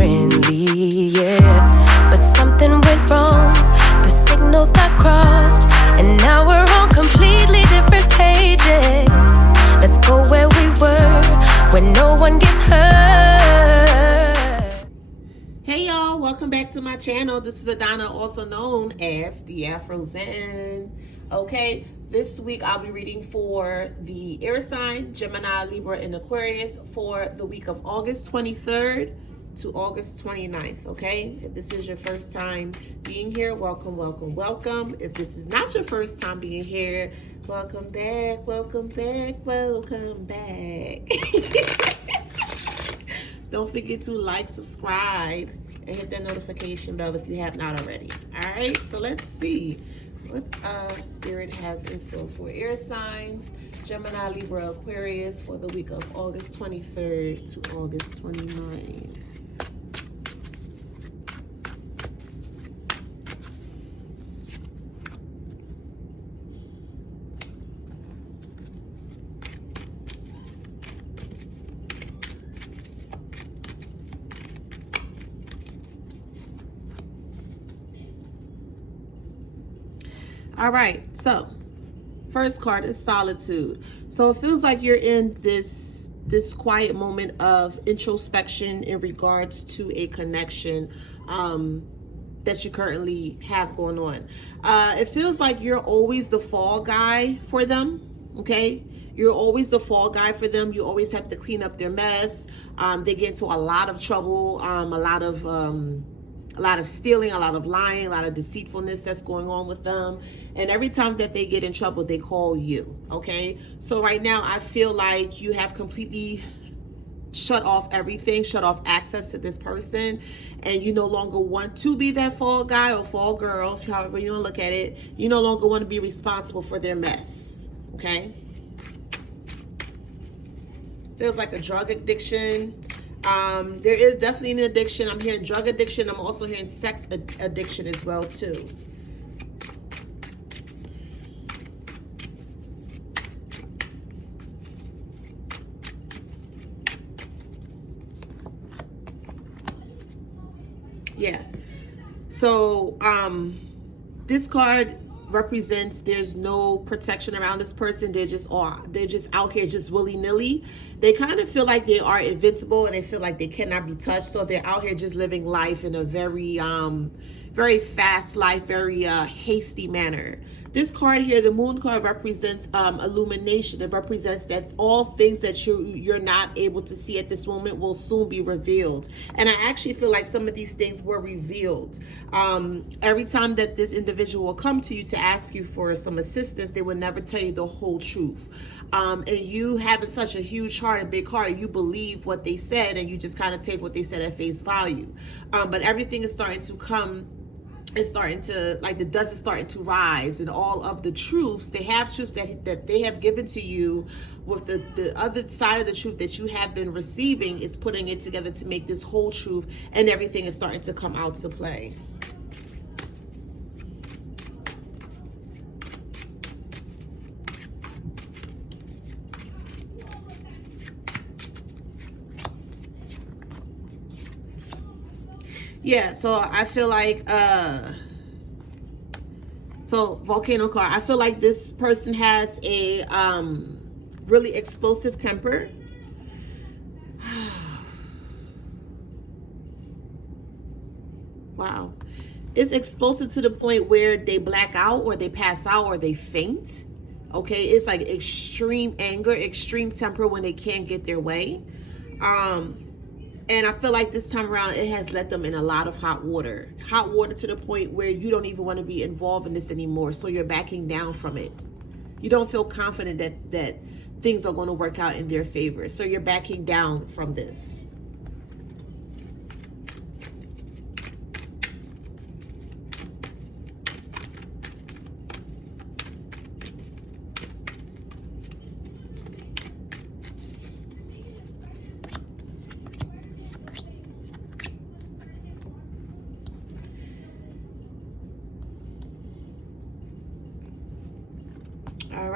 friendly, yeah. But something went wrong, the signals got crossed, and now we're on completely different pages. Let's go where we were, where no one gets hurt. Hey y'all, welcome back to my channel. This is Adana, also known as the Afro Zen. Okay, this week I'll be reading for the air sign, Gemini, Libra, and Aquarius for the week of August 23rd to August 29th, okay? If this is your first time being here, welcome, welcome, welcome. If this is not your first time being here, welcome back, welcome back, welcome back. Don't forget to like, subscribe, and hit that notification bell if you have not already. All right, so let's see what Spirit has in store for air signs, Gemini, Libra, Aquarius for the week of August 23rd to August 29th. All right, so first card is solitude. So it feels like you're in this quiet moment of introspection in regards to a connection that you currently have going on. It feels like you're always the fall guy for them, okay? You're always the fall guy for them. You always have to clean up their mess. They get into a lot of trouble, a lot of stealing, a lot of lying, a lot of deceitfulness that's going on with them. And every time that they get in trouble, they call you, okay? So right now, I feel like you have completely shut off everything, shut off access to this person, and you no longer want to be that fall guy or fall girl, however you want to look at it. You no longer want to be responsible for their mess, okay? Feels like a drug addiction. There is definitely an addiction. I'm hearing drug addiction. I'm also hearing sex addiction as well too. Yeah. So this card represents there's no protection around this person. They're just out here just willy-nilly. They kind of feel like they are invincible and they feel like they cannot be touched. So they're out here just living life in a very fast life, very hasty manner. This card here, the moon card, represents illumination. It represents that all things that you're not able to see at this moment will soon be revealed. And I actually feel like some of these things were revealed. Every time that this individual will come to you to ask you for some assistance, they will never tell you the whole truth. And you having such a huge heart, a big heart, you believe what they said and you just kind of take what they said at face value. But everything is starting to come. It's starting to, like, the dust is starting to rise, and all of the truths, they have truths that they have given to you with the other side of the truth that you have been receiving is putting it together to make this whole truth, and everything is starting to come out to play. Yeah, so I feel like volcano card, I feel like this person has a really explosive temper. Wow. It's explosive to the point where they black out or they pass out or they faint. Okay, it's like extreme anger, extreme temper when they can't get their way. And I feel like this time around, it has led them in a lot of hot water to the point where you don't even want to be involved in this anymore. So you're backing down from it. You don't feel confident that things are going to work out in their favor. So you're backing down from this.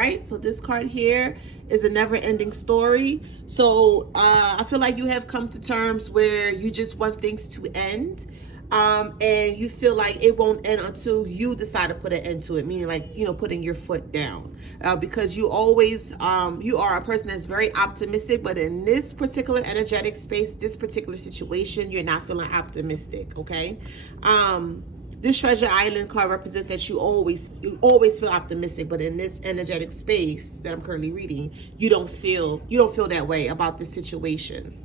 right, so this card here is a never-ending story. So I feel like you have come to terms where you just want things to end, and you feel like it won't end until you decide to put an end to it, meaning like, you know, putting your foot down, because you always you are a person that's very optimistic, but in this particular energetic space, this particular situation, you're not feeling optimistic. Okay, this Treasure Island card represents that you always feel optimistic, but in this energetic space that I'm currently reading, you don't feel that way about this situation.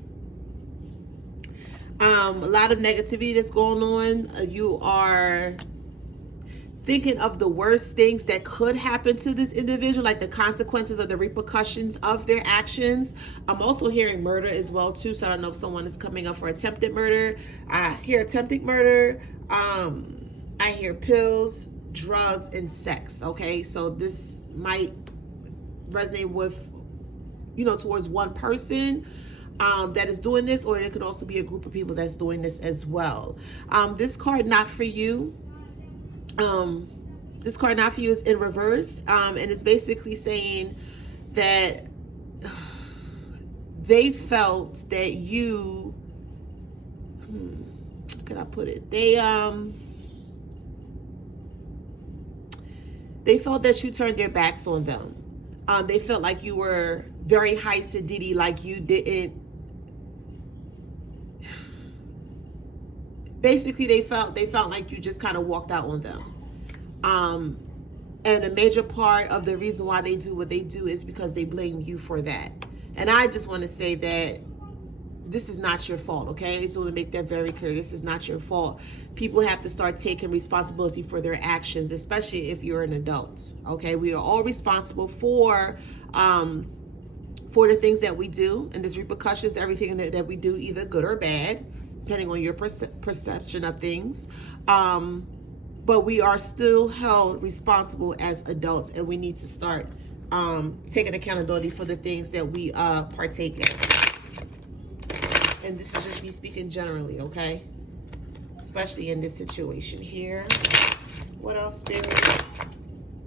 A lot of negativity that's going on. You are thinking of the worst things that could happen to this individual, like the consequences of the repercussions of their actions. I'm also hearing murder as well too, so I don't know if someone is coming up for attempted murder. I hear attempted murder. I hear pills, drugs, and sex. Okay, so this might resonate with, you know, towards one person that is doing this, or it could also be a group of people that's doing this as well. This card not for you. This card not for you is in reverse, and it's basically saying that they felt that you, how can I put it? They felt that you turned their backs on them. They felt like you were very high sedity, like you didn't. Basically, they felt like you just kind of walked out on them. And a major part of the reason why they do what they do is because they blame you for that. And I just want to say that this is not your fault, okay? I just want to make that very clear. This is not your fault. People have to start taking responsibility for their actions, especially if you're an adult, okay? We are all responsible for the things that we do, and there's repercussions, everything that we do, either good or bad, depending on your perception of things. But we are still held responsible as adults, and we need to start taking accountability for the things that we partake in. And this is just me speaking generally, okay? Especially in this situation here. What else, Spirit?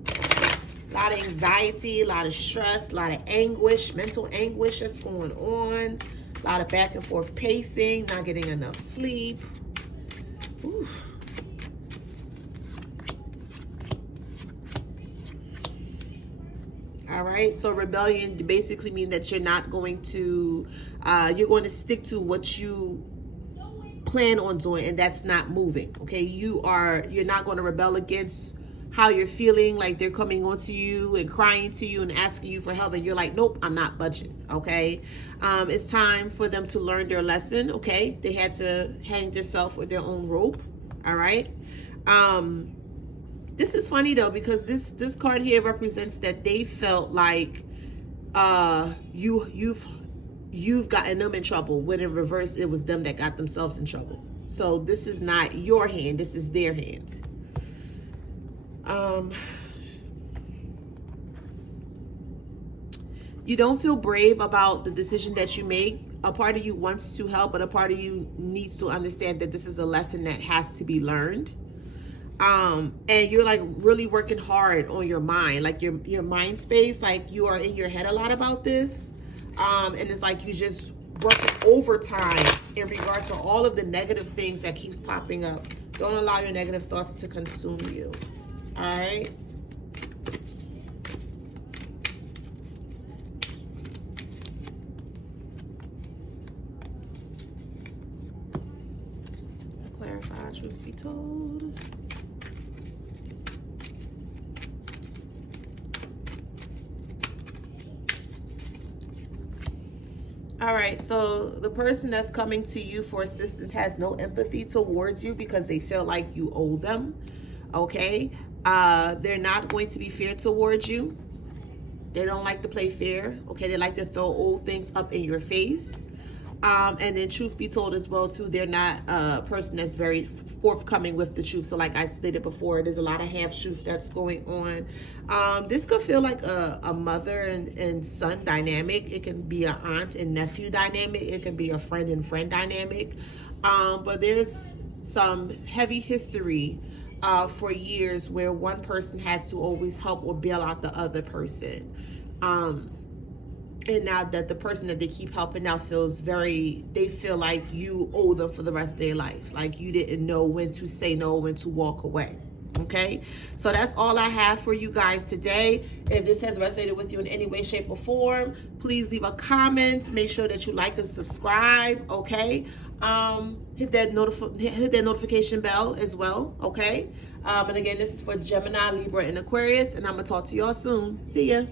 A lot of anxiety, a lot of stress, a lot of anguish, mental anguish that's going on. A lot of back and forth pacing, not getting enough sleep. Ooh. All right, so rebellion basically means that you're not going to, you're going to stick to what you plan on doing, and that's not moving, okay? You're not going to rebel against how you're feeling, like they're coming onto you and crying to you and asking you for help, and you're like, nope, I'm not budging, okay? It's time for them to learn their lesson, okay? They had to hang themselves with their own rope, all right? This is funny though, because this card here represents that they felt like you've gotten them in trouble, when in reverse it was them that got themselves in trouble. So this is not your hand, this is their hand. You don't feel brave about the decision that you make. A part of you wants to help, but a part of you needs to understand that this is a lesson that has to be learned. And you're like really working hard on your mind, like your mind space, like you are in your head a lot about this. And it's like you just working overtime in regards to all of the negative things that keeps popping up. Don't allow your negative thoughts to consume you. All right. Clarify, truth be told. All right, so the person that's coming to you for assistance has no empathy towards you because they feel like you owe them, okay? They're not going to be fair towards you. They don't like to play fair, okay? They like to throw old things up in your face. And then truth be told as well, too, they're not a person that's very forthcoming with the truth. So like I stated before, there's a lot of half-truth that's going on. This could feel like a mother and son dynamic. It can be an aunt and nephew dynamic. It can be a friend and friend dynamic. But there's some heavy history for years, where one person has to always help or bail out the other person. And now that the person that they keep helping out they feel like you owe them for the rest of their life. Like you didn't know when to say no, when to walk away. Okay, so that's all I have for you guys today. If this has resonated with you in any way, shape, or form, please leave a comment. Make sure that you like and subscribe. Okay, hit that notification bell as well. Okay, and again, this is for Gemini, Libra, and Aquarius, and I'm gonna talk to y'all soon. See ya.